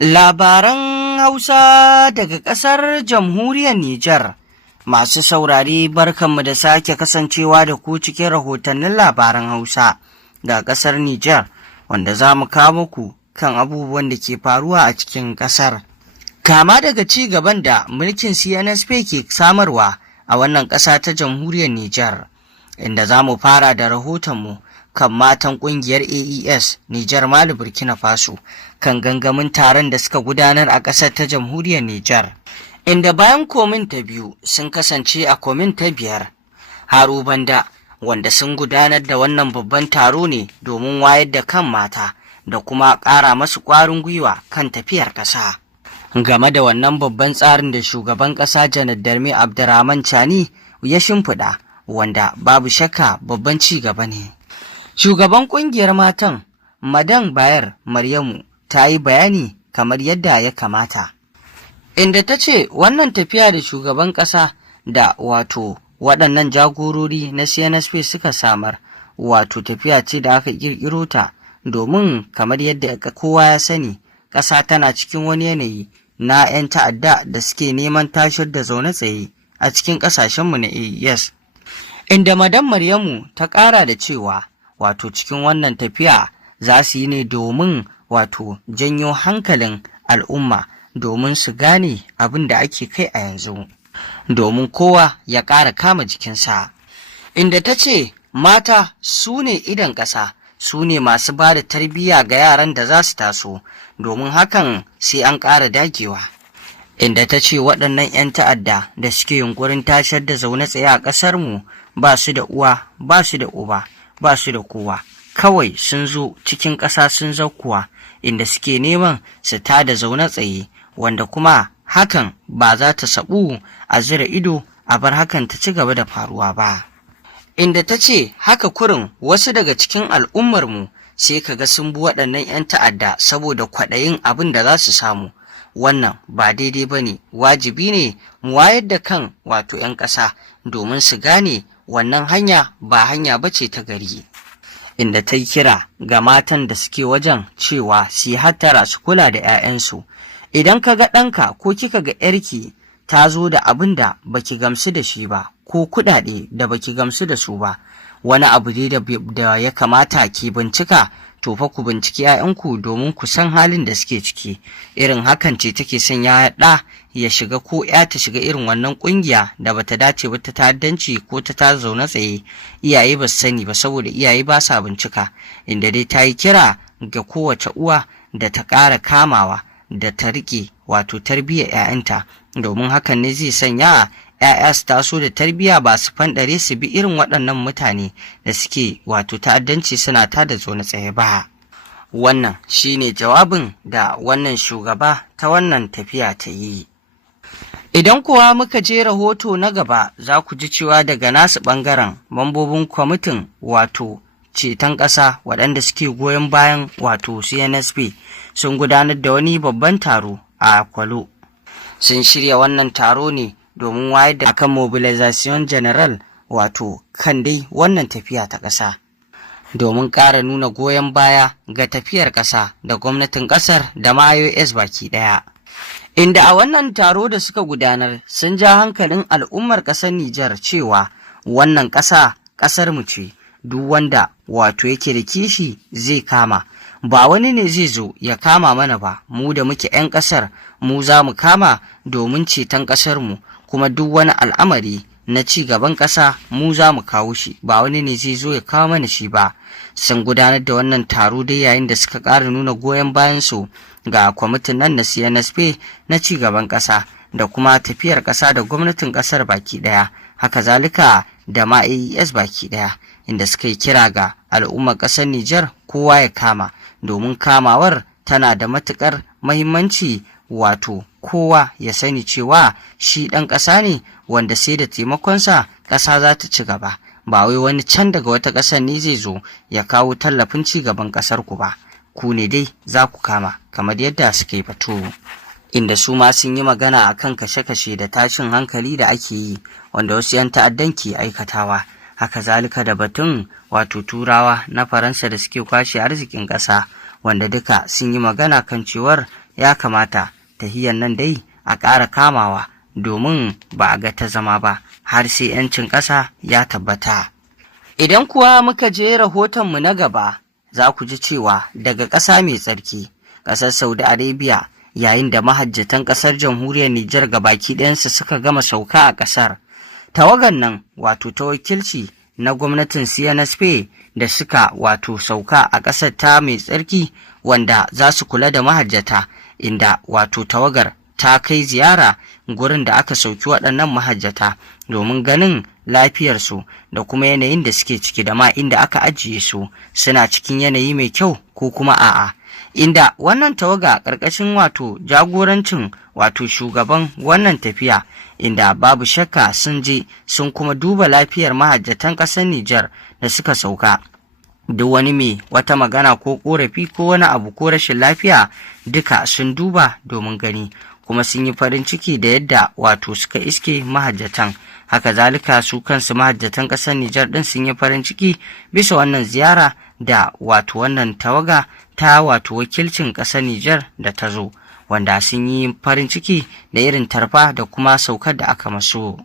Labaran Hausa daga ƙasar Jamhuriyar Nijar. Masu saurari barkanmu da sake kasancewa da ku cikin rahotannin labaran Hausa daga ƙasar Nijar, wanda za mu kawo muku kan abubuwan da ke faruwa a cikin ƙasar. Kama daga ci gaban da mulkin CNSP ke samarwa a wannan ƙasa ta Jamhuriyar Nijar, inda za mu fara da rahotonmu kan matan ƙungiyar AES Nijar Mali Burkina Faso kan gangamin taron da suka gudanar a ƙasar ta Jamhuriyar Nijar, inda bayan komin ta biyu sun kasance a komin ta biyar. Haru Banda, wanda sun gudanar da wannan babban taro ne domin wayar da kan mata da kuma ƙara masu ƙwarin gwiwa kan tafiyar ƙasa. Game da wannan babban tsarin da shugaban ƙasa Janar Darme Abdurrahman Chani ya shimfiɗa, wanda babu shakka babban ci gaba ne. Shugaban ƙungiyar matan, Madan Bayar Maryamu, ta yi bayani kamar yadda ya kamata, inda ta ce wannan tafiya da shugaban ƙasa da waɗannan jagorori na CNSP suka samar, tafiya ce da aka ƙirƙiro ta domin kamar yadda kowa ya sani, ƙasa tana cikin wani yanayi na 'yan ta'adda da suke neman tashar da zaune tsaye a cikin ƙasashenmu na AES. Inda Madan Maryamu ta ƙara da cewa cikin wannan tafiya za su yi ne domin janyo hankalin al'umma domin su gane abin da ake kai a yanzu, domin kowa ya ƙara kama jikinsa. Inda ta ce mata su ne idon ƙasa, su ne masu ba da tarbiyya ga yaran da za su taso, domin hakan sai an ƙara dagewa. Inda ta ce waɗannan 'yan ta'adda da suke yunƙurin tashar da zaune tsaye a ƙasarmu ba su da uwa, ba su da uba, ba su da kowa, kawai sun zo cikin ƙasa sun zaukuwa, inda suke neman su tada zaune tsaye, wanda kuma hakan ba za ta saɓu a zira ido a bar hakan ta ci gaba da faruwa ba. Inda ta ce haka kurin wasu daga cikin al'ummarmu sai ka ga sun bi waɗannan 'yan ta'adda saboda kwaɗayin abin da za su samu. Wannan ba daidai ba ne, wajibi ne mu wayar da kan 'yan ƙasa domin su gane wannan hanya ba hanya ba ce ta gari. Inda ta yi kira ga matan da suke wajen cewa su yi hattara su kula da 'ya'yansu. Idan ka ga ɗanka ko kika ga 'yarki ta zo da abin da baki gamsu da shi ba, ko kuɗaɗe da baki gamsu da su ba, wani abu dai da ya kamata ki bincika, to fa ku binciki 'ya'yanku domin ku san halin da suke ciki. Irin hakan ce take sanya ɗa ya shiga ko 'ya ta shiga irin wannan ƙungiya da bata dace ba ta ta'addanci ko ta zaune tsaye. Iyaye ba su sani ba saboda iyaye ba sa bincika. Inda dai ta yi kira ga kowace uwa da ta ƙara kamawa da ta riƙe tarbiyyar 'ya'yanta, domin hakan ne zai sanya 'ya'ya su taso da tarbiyya ba su fanɗare su bi irin waɗannan mutane da suke ta'addanci suna tada zaune tsaye ba. Wannan shine jawabin da wannan shugaba ta wannan tafiya ta yi. Idan kuwa muka je rahoto na gaba, za ku ji cewa daga nasu ɓangaren mambobin kwamitin ceton ƙasa waɗanda suke goyon bayan CNSP sun gudanar da wani babban taro a Kwalo. Sun shirya wannan taro ne domin wayar da akan mobilization general kan dai wannan tafiya ta ƙasa, domin ƙara nuna goyon baya ga tafiyar ƙasa da gwamnatin ƙasar da ma IOS baki ɗaya. Inda a wannan taro da suka gudanar sun ja hankalin al'ummar ƙasar Nijar cewa wannan ƙasa ƙasar mu ce, duk wanda yake da kishi zai kama, ba wani ne zai zo ya kama mana ba, mu da muke 'yan ƙasar mu za mu kama domin ceton ƙasar mu, kuma duk wani al'amari na ci gaban ƙasa mu za mu kawo shi, ba wani ne zai zo ya kawo mana shi ba. Sun gudanar da wannan taro dai yayin da suka ƙara nuna goyon bayan su ga kwamitin nan na CNSP na ci gaban ƙasa da kuma tafiyar ƙasa da gwamnatin ƙasar baki ɗaya, haka zalika da ma AES baki ɗaya, inda suka yi kira ga al'ummar ƙasar Nijar kowa ya kama, domin kamawar tana da matuƙar mahimmanci, kowa ya sani cewa shi ɗan ƙasa ne wanda sai da taimakonsa ƙasa za ta ci gaba, ba wai wani can daga wata ƙasar ne zai zo ya kawo tallafin ci gaban ƙasar ku ba, ku ne dai za ku kama, kamar yadda suka yi batu. Inda su ma sun yi magana akan kashe-kashe da tashin hankali da ake yi wanda wasu 'yan ta'addan ke aikatawa, haka zalika da batun turawa na Faransa da suke kwashe arzikin ƙasa, wanda duka sun yi magana kan cewar ya kamata tahiyan nan dai a ƙara kamawa domin ba a ga ta zama ba har sai 'yancin ƙasa ya tabbata. Idan kuwa muka je rahotonmu na gaba, za ku ji cewa daga ƙasa mai tsarki, ƙasar Saudi Arabia, yayin da mahajjatan ƙasar jamhuriyar Nijar gabaki ɗayansu suka gama sauka a ƙasar. Tawagan nan wato ta wakilci na gwamnatin CNSP da suka wato sauka a ƙasar ta mai tsarki wanda za su kula da mahajjata, inda wato tawagar ta kai ziyara gurin da aka sauki waɗannan mahajjata domin ganin lafiyarsu da kuma yanayin da suke ciki da ma inda aka ajiye su suna cikin yanayi mai kyau ko kuma a'a. Inda wannan tawaga ƙarƙashin wato jagorancin wato shugaban wannan tafiya, inda babu shakka sun je sun kuma duba lafiyar mahajjatan ƙasar Nijar da suka sauka. Duk wani mai wata magana ko ƙorafi ko wani abu ko rashin lafiya duka sun duba domin gani, kuma sun yi farin ciki da yadda wato suka iske mahajjatan. Haka zalika su kansu mahajjatan ƙasar Nijar ɗin sun yi farin ciki bisa wannan ziyara da wato wannan tawaga ta wato wakilcin ƙasar Nijar da ta zo, wanda sun yi farin ciki da irin tarfa da kuma saukar da aka masu.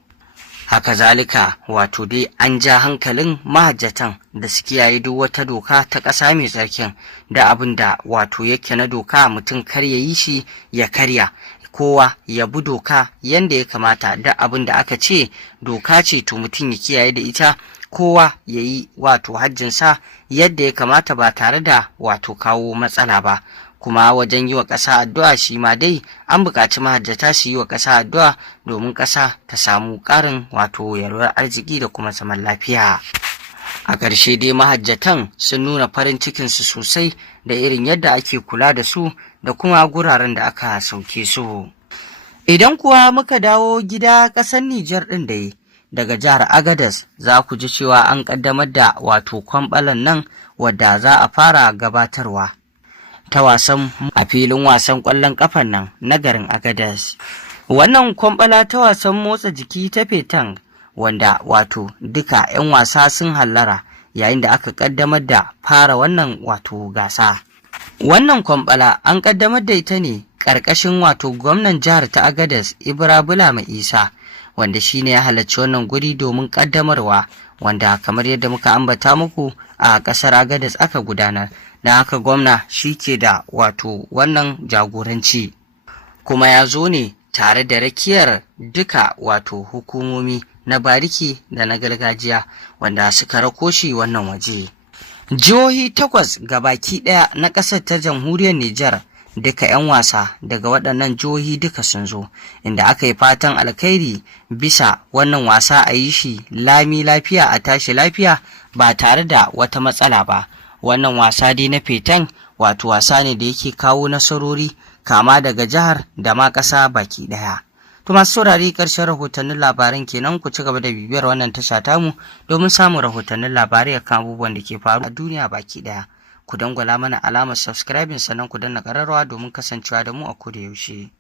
Haka zalika wato dai an ja hankalin mahajjatan da su kiyaye duk wata doka ta ƙasa mai tsarkin, da abin da wato yake na doka mutum kar ya yi shi ya karya. Kowa ya bi doka yanda ya kamata, da abin da aka ce doka ce to mutum ya kiyaye da ita. Kowa ya yi wato hajjinsa yadda ya kamata ba tare da wato kawo matsala ba. Kuma wajen yi wa ƙasa addu'a shi ma dai an buƙaci mahajjata su yi wa ƙasa addu'a domin ƙasa ta samu ƙarin wato yalwar arziki da kuma zaman lafiya. A ƙarshe dai mahajjatan sun nuna farin cikinsu sosai da irin yadda ake kula da su da kuma guraren da aka sauke su. Idan kuwa muka dawo gida ƙasar Nijar ɗin dai, daga jihar Agadez za ku ji cewa an ƙaddamar da wato kwamɓalan nan wadda za a fara gabatarwa ta wasan a filin wasan ƙwallon ƙafan nan na garin Agadez. Wannan kwamɓala ta wasan motsa jiki ta Petang, wanda wato duka 'yan wasa sun hallara yayin da aka ƙaddamar da fara wannan wato gasa. Wannan kwamɓala an ƙaddamar da ita ne ƙarƙashin wato gwamnan jihar ta Agadez Ibra Bulama Isa, wanda shi ne ya halarci wannan guri domin ƙaddamarwa, wanda kamar yadda muka ambata muku a ƙasar Agadez aka gudanar. Don haka gwamna shi ke da wato wannan jagoranci, kuma ya zo ne tare da rakiyar duka wato hukumomi na bariki da na gargajiya wanda suka rako shi wannan waje. Jihohi 8 gabaki ɗaya na ƙasar ta jamhuriyar Nijar, duka 'yan wasa daga waɗannan jihohi duka sun zo, inda aka yi fatan alkhairi bisa wannan wasa a yi shi lami lafiya a tashi lafiya ba tare da wata matsala ba. Wannan wasa dai na Petang wato wasa ne da yake kawo nasarori kama daga jihar da ma ƙasa baki ɗaya. To masu saurari, ƙarshen rahotannin labaran kenan. Ku ci gaba da bibiyar wannan tasha tamu domin samun rahotannin labarai akan abubuwan da ke faru a duniya baki ɗaya. Ku dangwala mana alamar subscribing sannan ku danna ƙararrawa domin kasancewa da mu a koda yaushe.